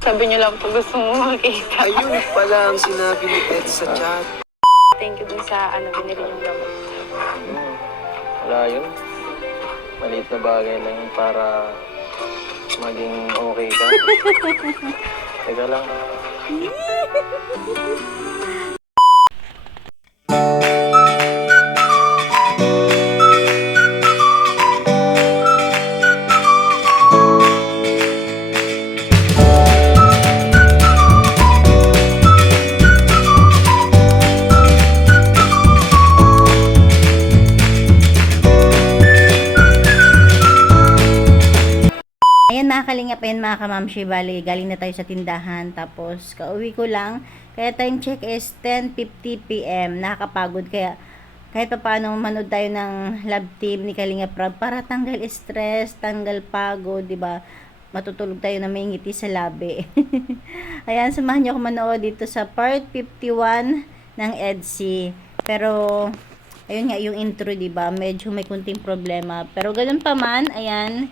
Sabi niyo lang po gusto mo makita. Ayun pala ang sinabi ni Ed sa chat. Thank you dun sa binili niyong gamot. Wala yun. Maliit na bagay lang yun para maging okay ka. Teka lang. Ayan mga kalingap, ayan mga kamamshi, bali galing na tayo sa tindahan, tapos kauwi ko lang, kaya time check is 10:50 PM, nakakapagod, kaya kahit pa paano manood tayo ng love team ni Kalingap Rab para tanggal stress, tanggal pagod, di ba? Matutulog tayo na may ngiti sa labi. Ayan, samahan niyo ako manood dito sa part 51 ng EDC. Pero ayun nga yung intro, di ba? Medyo may kunting problema, pero ganun pa man, ayan.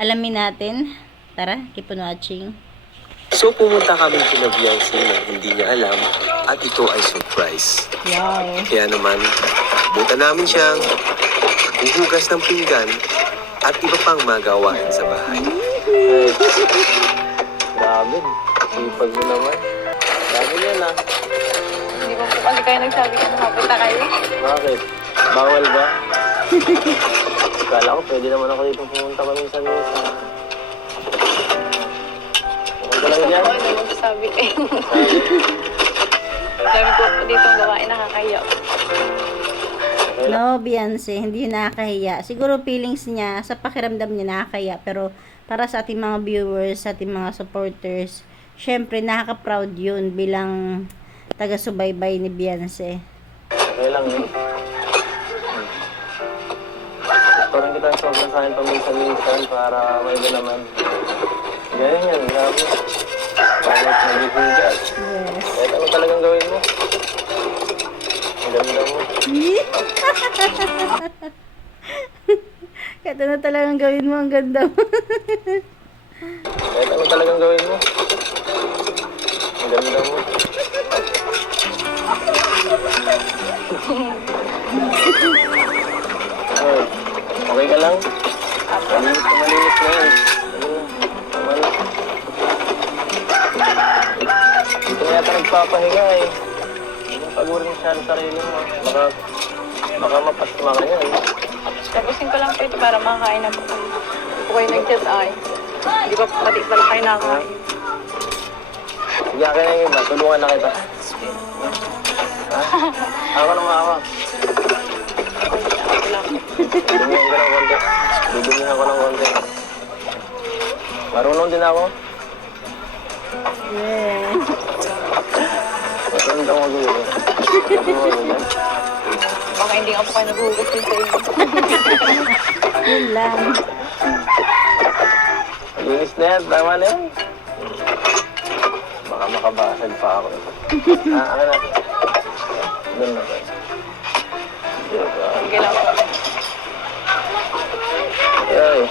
Alamin natin. Tara, keep on watching. So pumunta kami kina Biancy na hindi niya alam at ito ay surprise. Wow. Kaya naman, buta namin siyang huhugas ng pinggan at iba pang magawain sa bahay. Grabe. Sipag mo naman. Grabe yan ah. Hindi ko po kasi kayo nagsabi kung makapunta kayo. Bakit? Bawal ba? Kala ko pwede naman ako dito pumunta minsan-minsan. Pumunta lang dyan. Ako na magsasabi kayo. Sabi ko po dito ang gawain nakakahiya. No, Beyonce, hindi yun nakakahiya. Siguro feelings niya, sa pakiramdam niya nakakahiya. Pero para sa ating mga viewers, sa ating mga supporters, syempre nakaka-proud yun bilang taga-subaybay ni Beyonce. Okay lang yun. Parang kita sobrang kain paminsan-minsan para may iba naman. Ganyan yan, grabe. Pangit naghihigas. Yes. Kahit ano talagang gawin mo. Ang ganda mo. Kahit ano talagang gawin mo, ang ganda mo. Kahit ano talagang gawin mo. Ang ganda mo. Hoy, okay ka lang? Malinis na yan. Hindi na yata nagpapahinga eh. Hindi pagurin masyado sarili mo. Baka mapasma ka yan. Tapusin ko lang po ito para makakain na po kayo. Hindi po kayo nag-chat ay. Hindi pa pati pala kayo nakakain. Sige, akin na yung iba. Tulungan na kita. Ha? Ako naman ako. Dudumihan ko ng konti. Dudumihan ko ng konti. Marunong din ako. Yes. Marunong ako mag-uwi. Baka hindi nga po kayo naghuhugas din sa inyo. Yun lang. Linis na yan. Tama na yan. Baka makabasag pa ako. Akin na. Doon na tayo. Sige lang po. Yoy.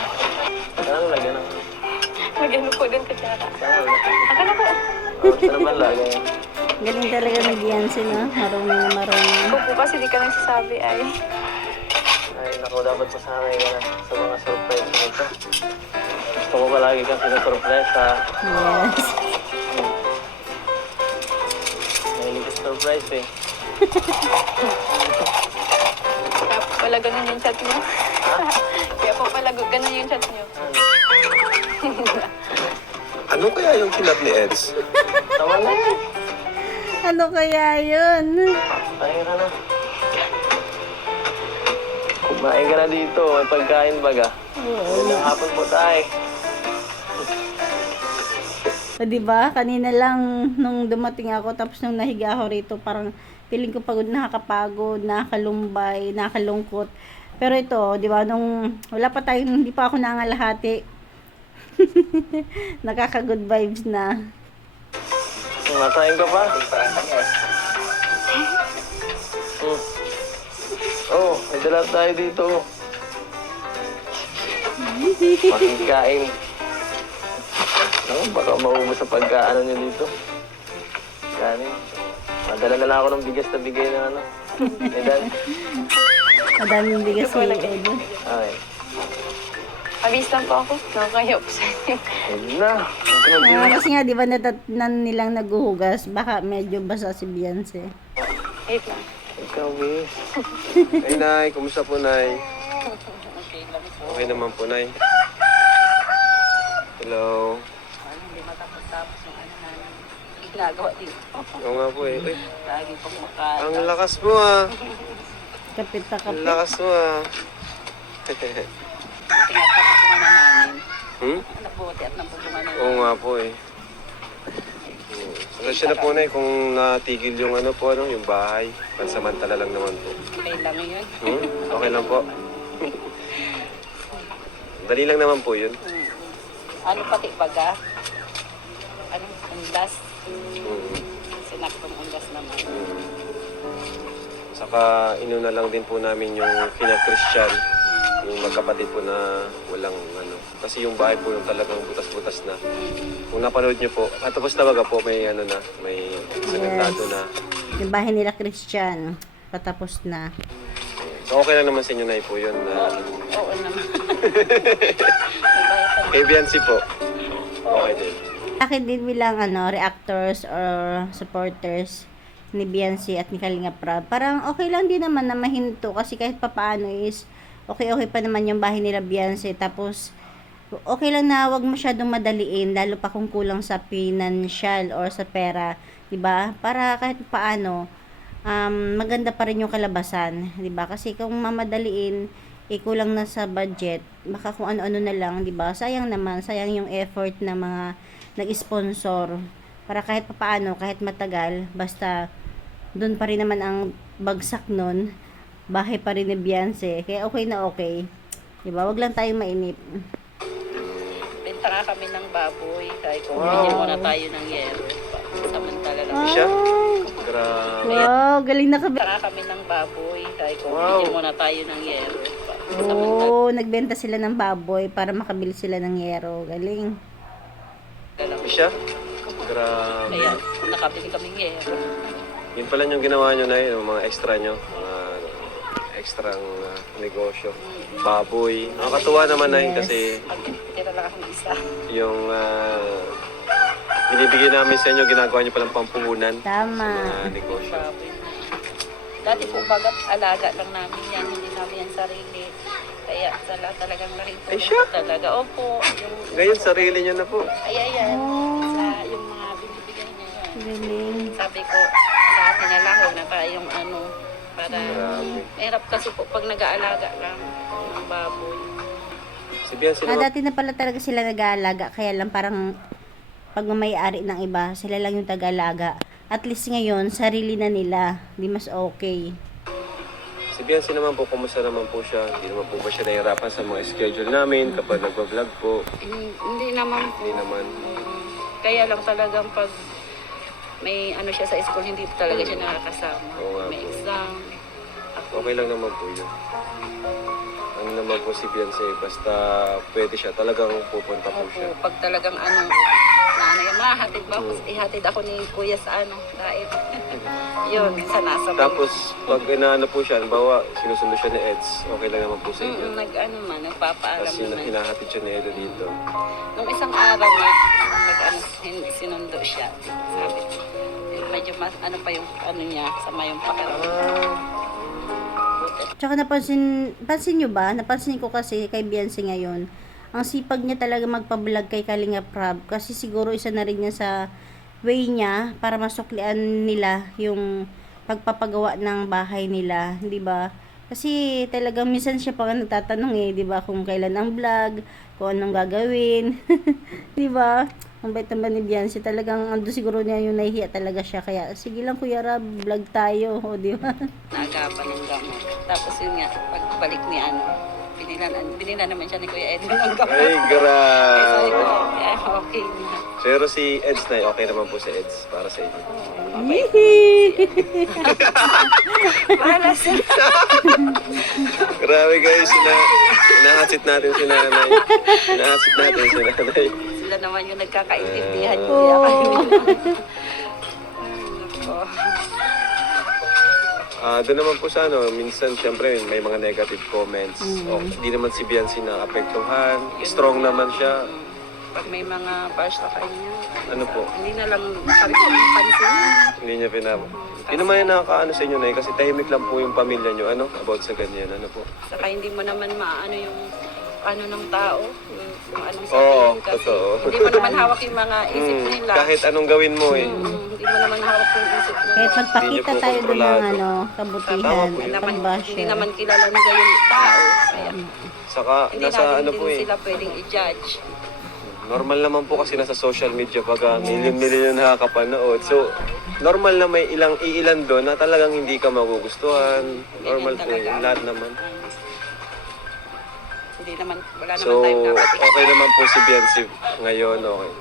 Saan lagyan ako? Mag-ano po din ka tsaka. Saan lagyan? Aka na po. Saan naman lagyan? Galing talaga ni Beyonce, no? Marunong na marunong. Ikaw po kasi di ka nagsasabi ay. Ay, naku, dapat masanay ka na sa mga surprise nito. Gusto ko palagi kang sinasurprise, ha? Yes. Mahilig ka surprise, eh. Kaya po pala ganun yung chat niyo. Kaya po pala ganun yung chat niyo. Ano kaya yung kinap ni Eds? Tama na yan. Ano kaya yun? Kumain ka na. Kumain ka na dito. May pagkain baga. Ilang hapon po tayo. O diba, kanina lang nung dumating ako, tapos nung nahiga ako rito, parang feeling ko pagod, nakakapagod, nakalumbay, nakalungkot. Pero ito, di ba, nung wala pa tayo, hindi pa ako nangalahati, nakaka-good vibes na. Masahin ka pa? Oh, may dala tayo dito. Makikain. Ako, baka maubos sa pagkaano niyo dito. Kanin. Madala na lang ako ng bigas na bigay ng ano. Eh, dad. Madaming bigas si Edo. Okay. Abis lang po ako. Nakakahiya po sa inyo. Ayun na. Kasi nga, di ba natatnan nilang naguhugas, baka medyo basa si Beyonce. Wait lang. Ikaw, eh. Ay, Nay. Kumusta po, Nay? Okay lang po. Okay naman po, Nay. Hello. Hindi matapos-tapos yung ano namin. Ginagawa dito. Oo nga po, eh. Uy, Lagi pong makain. ang lakas mo, ah. Kapit na Ang kapit. lakas mo, ah. Tinatapos na namin. Hmm? Nabuti at nabubukan na Oo nga po, eh. Pasensya na po, Nay, kung natigil yung ano po, ano, yung bahay. Pansamantala lang naman po. Okay lang yun. Okay lang po. Dali lang naman po yun. Ano pati baga? Ano? Undas? Mm. Sinaktong undas naman. Saka inuna lang din po namin yung kina-Christian, yung magkapatid po na walang ano. Kasi yung bahay po yung talagang butas-butas na. Kung napanood nyo po, tapos talaga po may ano na, may samentado na. Yung bahay nila Christian, patapos na. So okay lang naman sa inyo na po yun. Oo naman. May bayad pa Kay Biancy po, okay din. Akin din bilang reactors or supporters ni Beyonce at ni Kalinga Prab. Parang okay lang din naman na mahinto kasi kahit papaano is okay pa naman yung bahay nila Beyonce. Tapos okay lang na wag masyadong madaliin lalo pa kung kulang sa financial or sa pera, 'di ba? Para kahit paano maganda pa rin yung kalabasan, 'di ba? Kasi kung mamadaliin kulang na sa budget, baka kung ano-ano na lang, 'di ba? Sayang naman, sayang yung effort ng mga nag-sponsor para kahit papaano, kahit matagal, basta doon pa rin naman ang bagsak nun, bahay pa rin ni Beyonce, kaya okay na okay, diba? Wag lang tayong mainip. Benta nga kami ng baboy. Kaya kung bigyan muna tayo ng yero. Samantala lang. Siya? Grabe. Wow, galing na ka. Benta nga kami ng baboy. Kaya kung Wow. bigyan muna tayo ng yero. Oo, nagbenta sila ng baboy para makabili sila ng yero, galing. Siya? Grabe. Kaya nakabili kaming yero. Yun pala yung ginawa nyo na yun, yung mga extra nyo, mga extrang negosyo. Baboy. Nakakatuwa naman na yun kasi Pag tira lang akong isa. yung binibigay namin sa inyo, ginagawa nyo palang pampuhunan Tama. sa mga negosyo. Baboy na. Dati po bagat alaga lang namin yan. Hindi namin yan sarili. Kaya talagang laking Ay, tulong siya? po talaga. Opo. Yung, Ngayon, sarili nyo na po. ayan. Oh. Sa yung mga binibigay niya yan. Galing. Sabi ko, sa atin na lang, huwag na tayong ano, para Grabe. mahirap kasi po pag nag-aalaga lang ng baboy. Si Biancy naman, Dati na pala talaga sila nag-aalaga, kaya lang parang pag may-ari ng iba, sila lang yung taga-alaga. At least ngayon, sarili na nila. Di mas okay. si Biancy naman po, kumusta naman po siya? Hindi naman po ba siya nahihirapan sa mga schedule namin kapag nagbablog po? Hindi naman po. Hindi naman. Kaya lang talagang pag may ano siya sa school, hindi talaga siya nakakasama. Oo nga May po. exam. Okay lang naman po yun. Ano naman po si Biancy, basta pwede siya, talagang pupunta po siya. Opo, pag talagang ano, nanay, mahatid ba ako? Ihatid ako ni Kuya sa ano, dahil. Yun, sa nasa Tapos, pag inaano po siya, halimbawa, sinusundo siya ni Eds, okay lang naman po sa inyo. nag-ano man, nagpapaalam Tapos naman. hinahatid siya ni Edo dito. Nung isang araw nga, nag-ano, sinundo siya. Sabi, medyo mas, ano pa yung, ano niya, sama yung pakiramdam. Tsaka pansin nyo ba? Napansin ko kasi kay Beyonce ngayon, ang sipag niya talaga magpa-vlog kay Kalinga Prab. Kasi siguro isa na rin niya sa way niya para masuklian nila yung pagpapagawa ng bahay nila, 'di ba? Kasi talagang minsan siya pa nagtatanong 'di ba, kung kailan ang vlog, kung anong gagawin. 'Di ba? Ang bait naman ni Beyonce, talagang ando siguro niya yung nahihiya talaga siya. Kaya sige lang Kuya Rab, vlog tayo, o 'di ba? Nagapan ng gamot. Tapos yun nga, pagbalik ni ano, binila naman siya ni Kuya Edwin ng gamot. Ay, Sabi ko, grabe. okay na. Pero si Eds na, okay naman po si Eds para sa inyo. Bahala siya. Grabe guys, hinahatid natin si nanay. Hinahatid natin si nanay. sila naman yung nagkakaintindihan. Hindi ako yun. Doon naman po sa minsan siyempre may mga negative comments. Hindi naman si Biancy na apektuhan. Strong naman siya. Pag may mga bash sa kanya, Ano po? hindi na lang sabi ko, pansin. Hindi niya pinap. Yun naman yung nakakaano sa inyo na kasi tahimik lang po yung pamilya nyo. About sa ganyan. Ano po? Saka hindi mo naman maano yung ano ng tao, yung anong Oo, sabihin kasi totoo. hindi mo naman hawak yung mga isip nila. Kahit anong gawin mo eh. Hindi mo naman hawak yung isip nila. Kahit Hindi magpakita niyo po tayo doon ng kontrolado. kabutihan, Tama po Hindi yun. naman, pag-bash hindi naman kilala nila yung tao. Kaya Saka hindi nasa natin ano din po eh. sila pwedeng i-judge. Normal naman po kasi nasa social media pag milyon-milyon na nakakapanood. So, normal na may ilan doon na talagang hindi ka magugustuhan. Normal po yun. Lahat naman. Hindi naman, wala naman So, tayong dapat okay naman po si Biancy ngayon. Okay.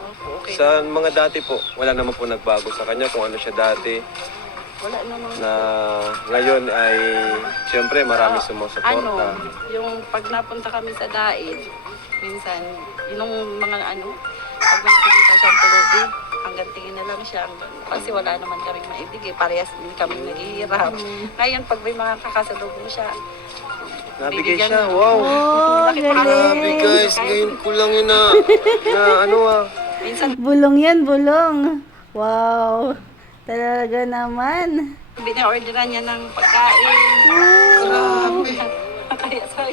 Okay. Sa mga dati po, wala naman po nagbago sa kanya kung ano siya dati. Wala naman. Na ngayon ay, siyempre marami sumusuporta. Yung pag napunta kami sa Daid, minsan, yung mga pag may nakikita siyang tulubi, hanggang tingin na lang siya. Kasi wala naman kaming maibigay. Parehas din kami naghihirap. Ngayon, pag may mga kakasalubong siya, Nabigay bibigyan siya. mo. Wow! Oh, Grabe galing. guys, ngayon ko lang yun na Minsan, Bulong yan, bulong. Wow. Talaga naman. bina-orderan niya ng pagkain. Grabe. Kaya sabi,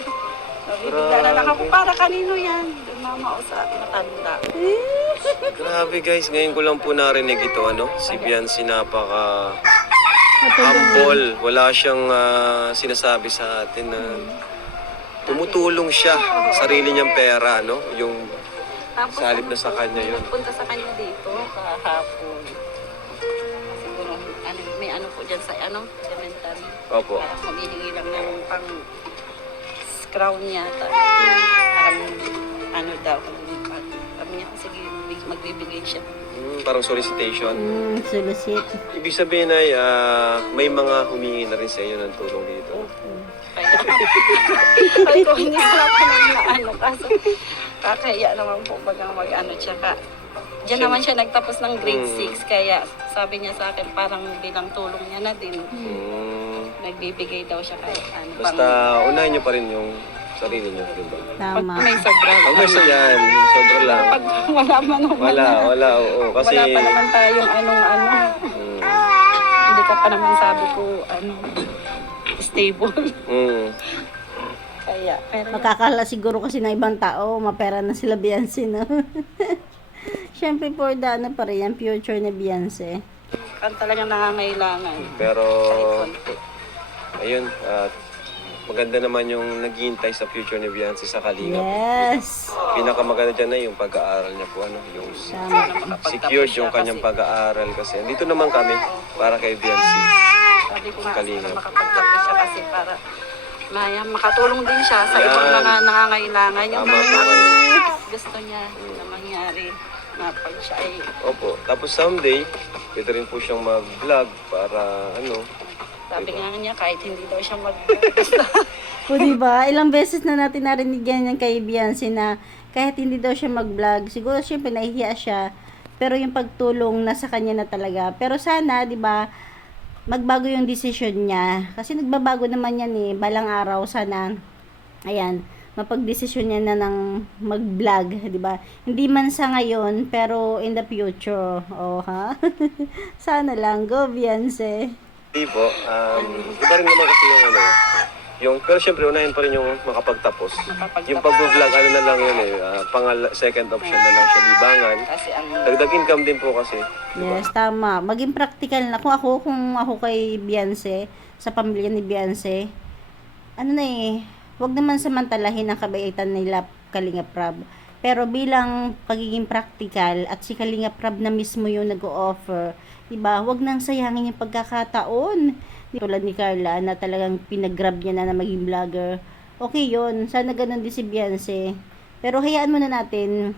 nabibigla na lang ako, para kanino yan? Doon mama o sa matanda. Grabe guys, ngayon ko lang po narinig ito, si Biancy napaka humble. Wala siyang sinasabi sa atin na tumutulong siya, sarili niyang pera, yung Tapos, sa halip na sa kanya yun. Punta sa kanya dito, kahapon. Siguro, may po dyan sa, elementary. Opo. Parang humihingi lang ng pang crown yata. Parang, daw. Sabi niya, sige, magbibigay siya. Parang solicitation. Solicit. Ibig sabihin ay may mga humingi na rin sa inyo ng tulong dito. Kaya, sabi ko, hindi wala pa lang kaso kakaya naman po pag tsaka diyan naman siya nagtapos ng grade 6, kaya sabi niya sa akin parang bilang tulong niya na din. Nagbibigay daw siya kahit Basta unahin niyo pa rin yung sarili niyo, di ba? pag Tama. may sobra. Pag may yan, sobra lang. Pag wala man Wala, oo. Kasi, wala pa naman tayong hindi ka pa naman sabi ko stable. Kaya, pero Makakala siguro kasi ng ibang tao, mapera na sila Beyonce, no? Siyempre, for the pa rin yan, future ni Beyonce. kan talagang nangangailangan. pero, Kahit konti. ayun, maganda naman yung naghihintay sa future ni Beyonce sa Kalingap. Yes! Pinakamaganda dyan na yung pag-aaral niya po, yung Tama. secured yung kanyang pag-aaral kasi. Dito naman kami para kay Beyonce. Sabi ko nga, Kalingap. sana makapagtapos siya kasi para makatulong din siya sa Yan. ibang mga nangangailangan. Yung Tama mga po. gusto niya na mangyari na pag siya ay Opo. Tapos someday, pwede rin po siyang mag-vlog para sabi nga niya kahit hindi daw siya O diba, ilang beses na natin narinig yan yung kay Beyonce na kahit hindi daw siya mag-vlog, siguro siyempre nahihiya siya, pero yung pagtulong nasa kanya na talaga. Pero sana, diba, magbago yung decision niya. Kasi nagbabago naman yan balang araw sana, ayan, mapag-desisyon niya na ng mag-vlog, diba? Hindi man sa ngayon, pero in the future, ha? Sana lang, go Beyonce. Hindi po. Iba rin naman kasi pero syempre unahin pa rin yung makapagtapos. Yung pag-vlog, na lang yun second option na lang siya, libangan. kasi ang Dagdag income din po kasi. Yes, tama. Maging practical na. Kung ako kay Beyonce, sa pamilya ni Beyonce, wag naman samantalahin ang kabaitan nila Kalingap Rab. Pero bilang pagiging practical at si Kalingap Rab na mismo yung nag-o-offer, diba, wag nang sayangin yung pagkakataon. Tulad ni Carla na talagang pinag-grab niya na maging vlogger. Okay yun. Sana ganun din si Beyonce. Pero hayaan muna natin.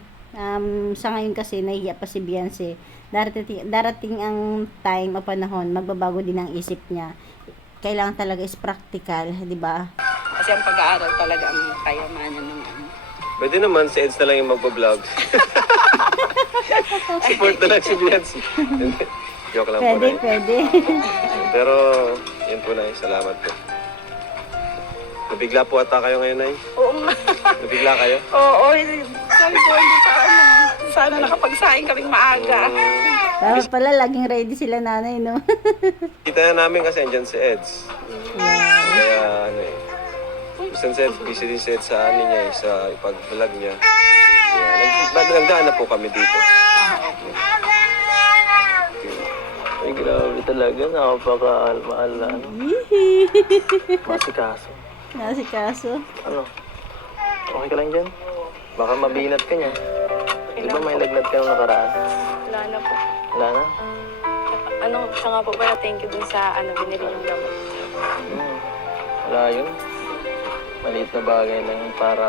Sa ngayon kasi nahihiya pa si Beyonce. Darating ang time o panahon, magbabago din ang isip niya. Kailangan talaga is practical, di ba? kasi ang pag-aaral talaga ang kayamanan ng Pwede naman, si Eds na lang yung magbablog. Support na lang si Biancy. Hindi. Joke lang po Pwede, na. pwede. Pero, yun po na salamat po. Nabigla po ata kayo ngayon, Nay. Oo nga. Nabigla kayo? Oo, sabi ko, hindi pa ano. Sana nakapagsaing kaming maaga. Dapat pala, laging ready sila nanay, no? Kita na namin kasi andyan si Eds. Kaya ano eh. Gusto si Eds, busy din si Eds sa ano niya eh, sa ipag-vlog niya. Kaya nagdaan na po kami dito. Ay, grabe talaga. Nakapaka-mahal na ano. Masikaso. Nasikaso. Ano? Okay ka lang dyan? Baka mabinat ka niya. Di ba may lagnat ka nung nakaraan? Wala na po. Wala na? Ano, siya nga po pala, thank you dun sa binili yung gamot. Wala yun. Maliit na bagay lang yun para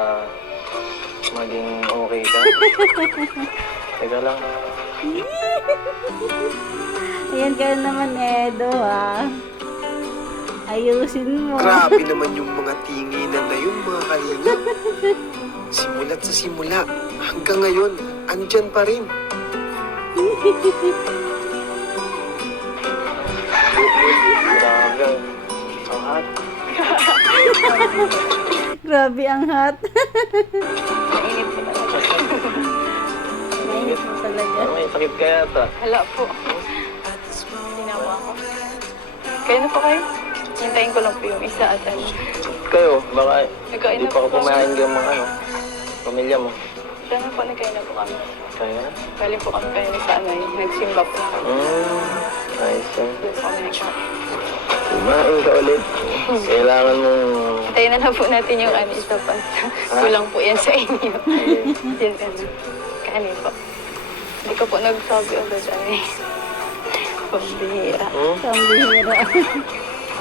maging okay ka. Teka lang. Ayan ka naman, Edo, ha? Ayusin mo. Grabe naman yung mga tinginan na yun, mga kalinga. Simula't sa simula, hanggang ngayon, andyan pa rin. Grabe. Ang hot. Grabe ang hot. Mainit po talaga. Mainit mo talaga. May sakit ka yata. Hala po. Tinawa ko. Kayo na po kayo? Hintayin ko lang po yung isa at ano. Kayo, baka Nagkain hindi na pa po ka kumain ng mga ano, pamilya mo. Siya na po, nagkain na po kami. Kaya na? Bali po kami kayo sa ano, nagsimba po. Nice yun. Doon po kami nagkain. Kumain ka ulit. Kailangan mong... Hintayin na lang po natin yung ano, isa pa. Kulang po yan sa inyo. Yan ano. Kanin po. Hindi ko po nagsabi agad ay. Pambihira. Pambihira.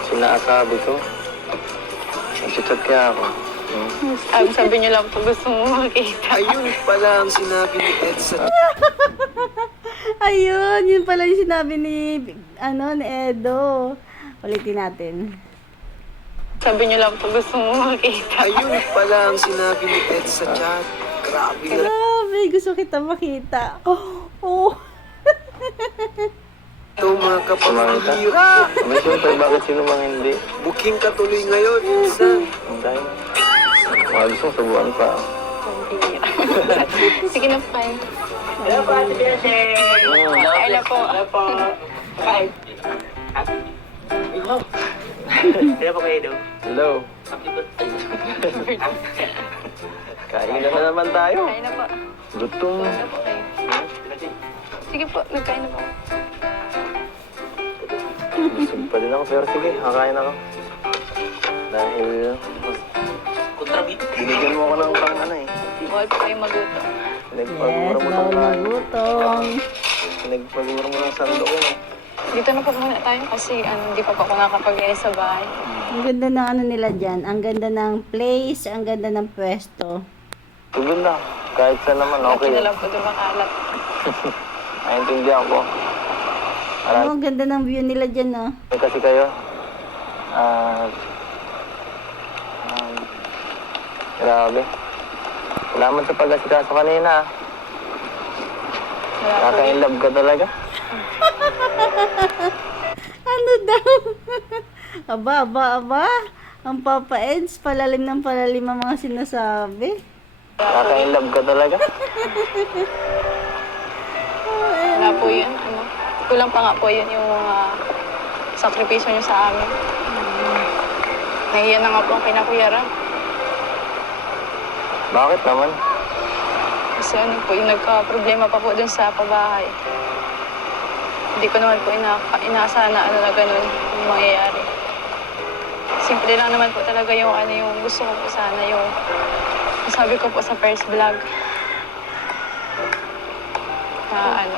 Sinasabi ko. Nag-chat kaya ako. Sabi niyo lang po gusto mo makita. Ayun pala ang sinabi ni Ed sa Ayun, yun pala yung sinabi ni, ni Edo. Ulitin natin. Sabi niyo lang po gusto mo makita. Ayun pala ang sinabi ni Ed sa chat. Grabe na Grabe, gusto kita makita. Oh. ito, mga kapamilya. Abay, siyempre, bakit sino mang hindi? Booking ka tuloy ngayon, insan. Ang dahil. Mga gusto mong subuan pa. Pambihira. Sige na po kayo. Kain na po. Hello. Kain na naman tayo. Kain na po. Gutom. Kain na po kayo. Sige po, nagkain na po. Busog pa din ako, pero sige, kakain ako. Dahil... binigyan mo ako ng pang ano eh. Bawal po kayo maguto. Pinagpagmura Yes, mo bawal ng kain. magutong. Pinagpagmura mo ng sandok yun eh. Dito na po muna tayo kasi hindi pa po ako nakapag-inis sa bahay. Ang ganda ng ano nila dyan. Ang ganda ng place, ang ganda ng pwesto. Tugol na. Kahit saan naman, okay. Okay na lang po doon makalat. Naintindihan ko. Oh, ang ganda ng view nila dyan, no? Kasi kayo, grabe. Salamat sa pag-asikaso kanina. Wala po. Kaka-inlove ka talaga. Ano daw? aba. Ang Papa Eds, palalim ng palalim ang mga sinasabi. Kaka-inlove ka talaga. Wala po yun. Ano, kulang pa nga po yun yung mga sakripisyo niyo sa amin. Nahiya na nga po ang kinakuyara. Bakit naman? Kasi ano po, yung nagka-problema pa po dun sa pabahay. Hindi ko naman po inaasahan na ano na ganun yung mangyayari. Simple lang naman po talaga yung ano yung gusto ko po sana yung sabi ko po sa first vlog. Na ano,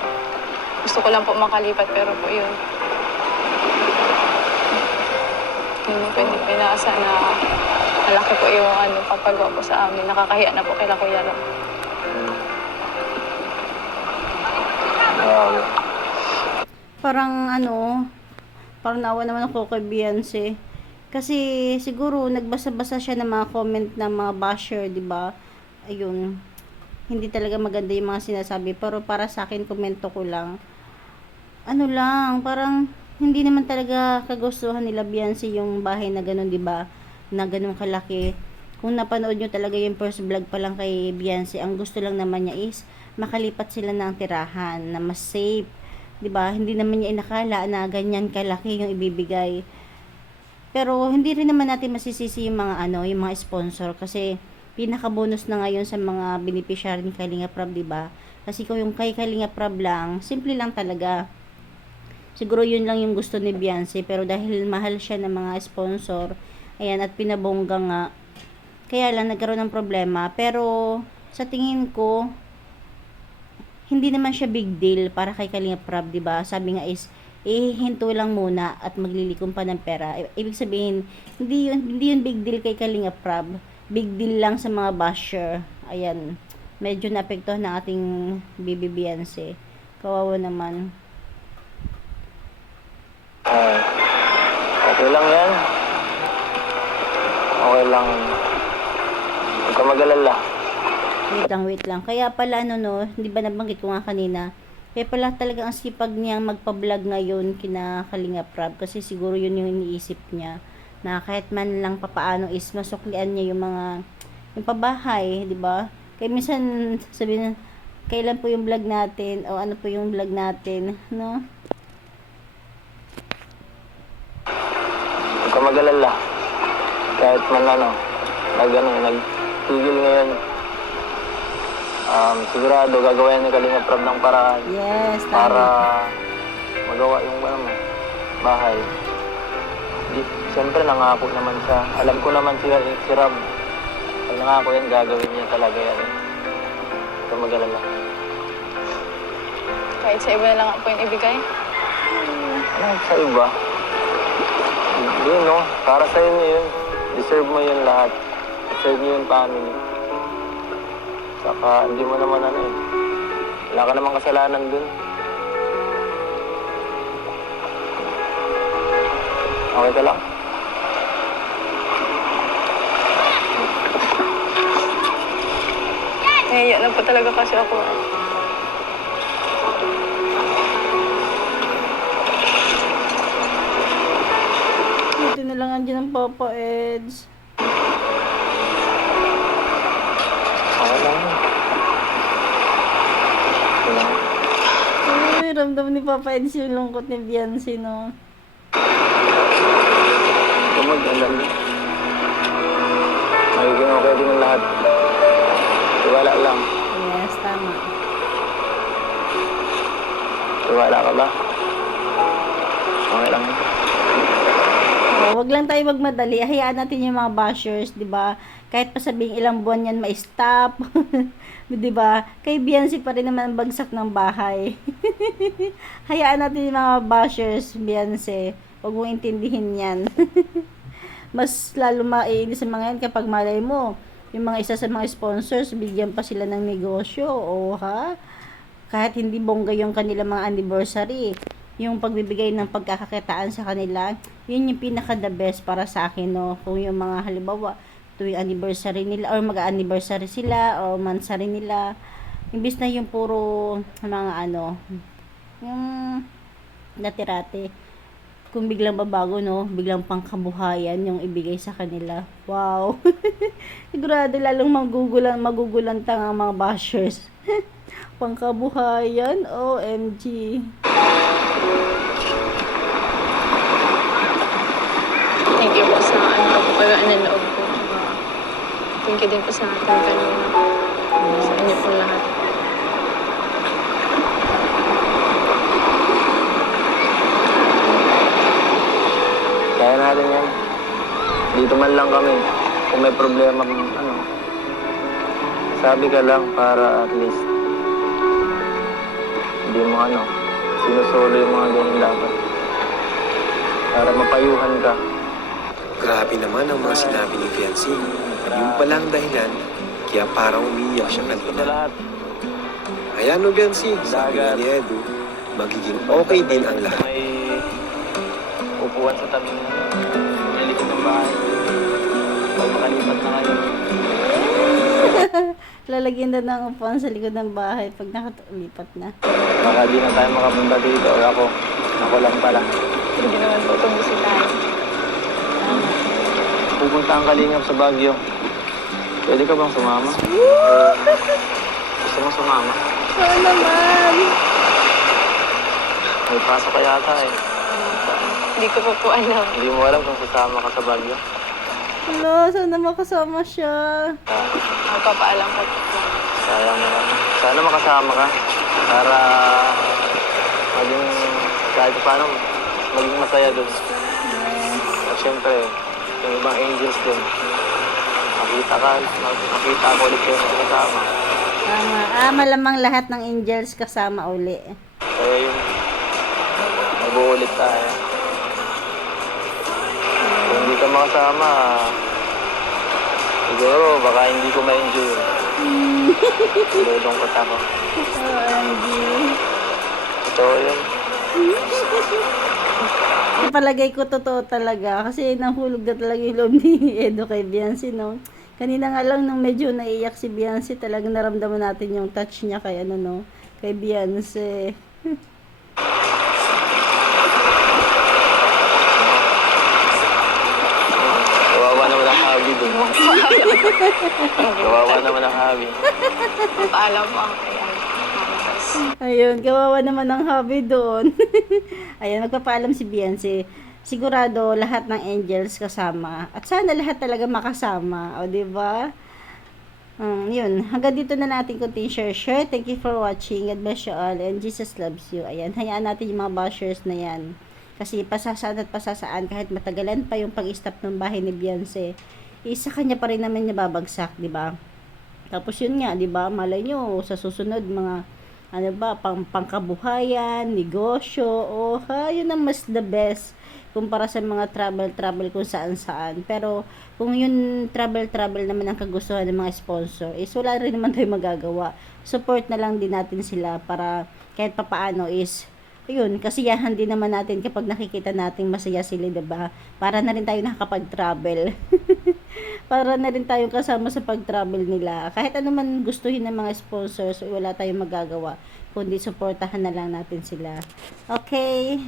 gusto ko lang po makalipat pero po yun. Hindi ko inaasahan na malaki po yung ano, papagawa po sa amin. Nakakahiya na po kay Kuya Ram. Parang parang naawa naman ako kay Beyonce. Kasi siguro nagbasa-basa siya ng mga comment ng mga basher, 'di ba? Ayun. hindi talaga maganda yung mga sinasabi. Pero para sa akin, komento ko lang, ano lang, parang hindi naman talaga kagustuhan nila Beyonce yung bahay na ganun, 'di ba? Na ganun kalaki. Kung napanood nyo talaga yung first vlog pa lang kay Beyonce, ang gusto lang naman niya is makalipat sila ng tirahan na mas safe, 'di ba? Hindi naman niya inakala na ganyan kalaki yung ibibigay. Pero hindi rin naman natin masisisi yung mga yung mga sponsor kasi pinaka-bonus na ngayon sa mga beneficiary ni Kalinga Prab, 'di ba? Kasi kung yung kay Kalinga Prab lang, simple lang talaga. Siguro yun lang yung gusto ni Beyonce, pero dahil mahal siya ng mga sponsor, ayan, at pinabongga nga, kaya lang nagkaroon ng problema. Pero sa tingin ko, hindi naman siya big deal para kay Kalinga Prab, 'di ba? Sabi nga is hinto lang muna at maglilikom pa ng pera. Ibig sabihin, hindi yun big deal kay Kalinga Prab. Big deal lang sa mga basher. Ayan, medyo naapektuhan ng ating baby Beyonce. Kawawa naman. Okay lang yan. Okay lang. Huwag ka mag-alala. Wait lang. Kaya pala hindi ba nabanggit ko nga kanina, kaya pala talaga ang sipag niyang magpa-vlog ngayon kina Kalinga Prab kasi siguro yun yung iniisip niya na kahit man lang papaano is masuklian niya yung pabahay, di ba? Kaya minsan sabihin, kailan po yung vlog natin o ano po yung vlog natin, no? Huwag ka mag-alala. Kahit man nagtigil ngayon. Sigurado gagawin ni Kalinga Prab ng paraan Yes, para tama. magawa yung bahay. Siyempre nangako naman siya. Alam ko naman si Rob. Pag nangako yan, gagawin niya talaga yan. Huwag ka mag-alala. Kahit sa iba na lang po yung ibigay. Ano sa iba? Hindi, no? Para sa'yo niyo yun. Deserve mo yun lahat. Deserve niyo yun family. Saka hindi mo naman wala ka namang kasalanan dun. Okay ka lang? Ngayon na po talaga kasi ako. Dito na lang andyan ang Papa Eds. Okay lang yun. Okay lang. Ay, ramdam ni Papa Eds yung lungkot ni Beyonce, no? Huwag ka mag-alala. Magiging okay din ang lahat. Tiwala lang. Yes, tama. Tiwala ka ba? Okay lang yun. Wag lang tayo magmadali. Hayaan natin yung mga bashers, 'di ba? Kahit pa sabing ilang buwan yan ma-stop. 'Di ba? Kay Beyonce pa rin naman ang bagsak ng bahay. Hayaan natin yung mga bashers, Beyonce. Wag mong intindihin 'yan. Mas lalo maiinis sa mga yan kapag malay mo yung mga isa sa mga sponsors bigyan pa sila ng negosyo o kahit hindi bongga yung kanilang mga anniversary, yung pagbibigay ng pagkakakitaan sa kanila, yun yung pinaka the best para sa akin, no? Kung yung mga halimbawa tuwing anniversary nila or mag-anniversary sila o mansari nila, imbis na yung puro mga yung natirate, kung biglang babago, no, biglang pangkabuhayan yung ibigay sa kanila. Wow. Sigurado lalong magugulantang ang mga bashers. Pangkabuhayan, OMG. Thank you po sa pagpapagaan ng loob ko. Thank you din po sa ating kanina. Sa inyo po lahat. Kaya natin yan. Dito man lang kami. Kung may problema, sabi ka lang para at least hindi mo sinusolo yung mga ganyan dapat. Para mapayuhan ka. Grabe naman ang mga sinabi ni Beyonce. Yung palang dahilan, kaya parang umiiyak siya Ito kanina. lahat. Ayan o Beyonce, sabi nga ni Edu, magiging okay din ang lahat. May upuan sa tabi ng likod ng bahay. Pag makalipat na kayo. Lalagyan na ng upuan sa likod ng bahay pag nakalipat na. Baka di na tayo makapunta dito or ako. Ako lang pala. Hindi naman po itong bisitahin. Tama. Pupunta ang Kalingap sa Baguio. Pwede ka bang sumama? Gusto mo sumama? Oo naman. May pasok ka yata eh. Hindi ko po alam. Hindi mo alam kung sasama ka sa Baguio. Hello, sana makasama siya. Magpapaalam ko po. Sayang naman. Sana makasama ka. Para maging kahit paano maging masaya dun. At syempre, yung ibang angels dun. Makita ko ulit kayo magkasama. Tama. Malamang lahat ng angels kasama uli. Kaya yung mag-uulit tayo. Kung hindi ka makasama, siguro baka hindi ko ma-enjoy yun. Lulungkot ako. OMG. Totoo yun. Palagay ko totoo talaga kasi nahulog na talaga yung loob ni Edo kay Beyonce, no? Kanina nga lang nung medyo naiyak si Beyonce, talagang naramdaman natin yung touch niya kay ano, no? Kay Beyonce. Kawawa naman ang hobby dun. Kawawa naman ang hobby. Magpapaalam po ako kay Maritas. Ayun, kawawa naman ang hobby doon. Ayun, magpapaalam si Beyonce. Sigurado lahat ng angels kasama. At sana lahat talaga makasama. O, di ba? Yun, hanggang dito na natin kunting share. Thank you for watching. God bless you all. And Jesus loves you. Ayan, hayaan natin yung mga bashers na yan. Kasi pasasaan at pasasaan, kahit matagalan pa yung pag-stop ng bahay ni Beyonce, isa kanya pa rin naman niya babagsak, di ba? Tapos yun nga, di ba? Malay nyo, sa susunod, mga, ano ba, pangkabuhayan, negosyo, yun ang mas the best kumpara sa mga travel kung saan-saan. Pero, kung yun travel naman ang kagustuhan ng mga sponsor, is wala rin naman tayo magagawa. Support na lang din natin sila para kahit papaano is, yun, kasiyahan din naman natin kapag nakikita natin masaya sila, diba? Para na rin tayo nakakapag-travel. Para na rin tayo kasama sa pag-travel nila. Kahit ano man gustuhin ng mga sponsors, wala tayong magagawa, kundi supportahan na lang natin sila. Okay.